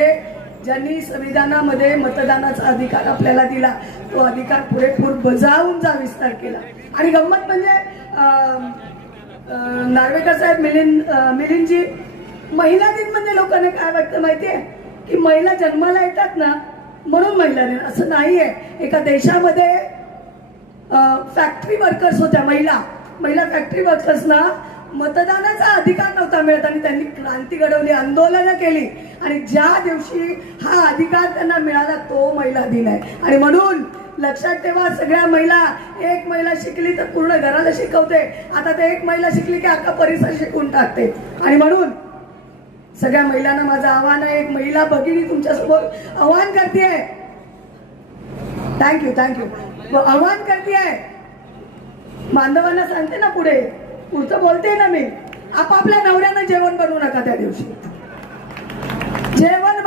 ज्यांनी संविधानामध्ये मतदानाचा अधिकार आपल्याला दिला तो अधिकार पुरेपूर बजावून जा विस्तार केला। आणि गंमत म्हणजे नार्वेकर साहेब मिलिंदजी, महिला दिन म्हणजे लोकांना काय वाटतं माहितीये की महिला जन्माला येतात ना म्हणून महिला दिन, असं नाहीये। एका देशामध्ये फॅक्टरी वर्कर्स होत्या, महिला फॅक्टरी वर्कर्सना मतदानाचा अधिकार नव्हता मिळत आणि त्यांनी क्रांती घडवली, आंदोलनं केली आणि ज्या दिवशी हा अधिकार त्यांना मिळाला तो महिला दिन आहे। आणि म्हणून लक्षात ठेवा, सगळ्या महिला, एक महिला शिकली तर पूर्ण घराला शिकवते, आता ते एक महिला शिकली की अख्खा परिसर शिकून टाकते। आणि म्हणून सगळ्या महिलांना माझं आव्हान आहे, एक महिला भगिनी तुमच्यासमोर आव्हान करते, थँक्यू आव्हान करते, बांधवांना सांगते ना, पुढचं बोलते ना मी, आपापल्या नवऱ्यानं जेवण बनवू नका त्या दिवशी, जेवण